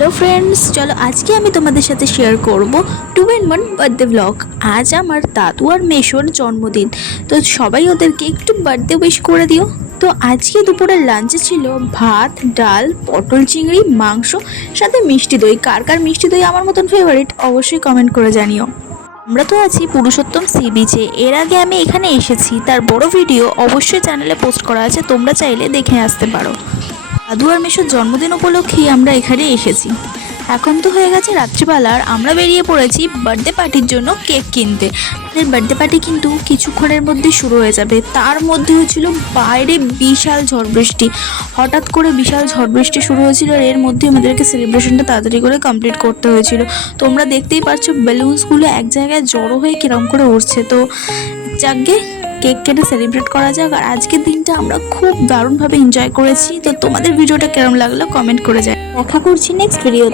Hello friends, চলো আজকে আমি তোমাদের সাথে শেয়ার করব 2 in 1 বার্থডে ব্লগ। আজ আমার দাদু আর মেশোর জন্মদিন, তো সবাই ওদেরকে একটু বার্থডে উইশ করে দিও। তো আজকে দুপুরের লাঞ্চে ছিল ভাত, ডাল, পটল চিংড়ি, মাংস, সাথে মিষ্টি দই। কার কার মিষ্টি দই আমার মতন ফেভারিট অবশ্যই কমেন্ট করে জানিও। আমরা তো আছি পুরুষোত্তম সি বিচে। এর আগে আমি এখানে এসেছি, তার বড় ভিডিও অবশ্যই চ্যানেলে পোস্ট করা আছে, তোমরা চাইলে দেখে আসতে পারো। দাদু আর মেশোর জন্মদিন উপলক্ষেই আমরা এখানে এসেছি। এখন তো হয়ে গেছে রাত্রিবেলা আর আমরা বেরিয়ে পড়েছি বার্থডে পার্টির জন্য কেক কিনতে। আমাদের বার্থডে পার্টি কিন্তু কিছুক্ষণের মধ্যে শুরু হয়ে যাবে। তার মধ্যে হয়েছিল বাইরে বিশাল ঝড় বৃষ্টি। হঠাৎ করে বিশাল ঝড় বৃষ্টি শুরু হয়েছিল আর এর মধ্যে আমাদেরকে সেলিব্রেশনটা তাড়াতাড়ি করে কমপ্লিট করতে হয়েছিল। তোমরা দেখতেই পারছো বেলুনসগুলো এক জায়গায় জড়ো হয়ে কিরম করে উঠছে। তো যাকগে কেক কেটে সেলিব্রেট করা যাক। আর আজকের দিনটা আমরা খুব দারুণভাবে এনজয় করেছি। তো তোমাদের ভিডিওটা কেমন লাগলো কমেন্ট করে যায়। দেখা করছি নেক্সট ভিডিও।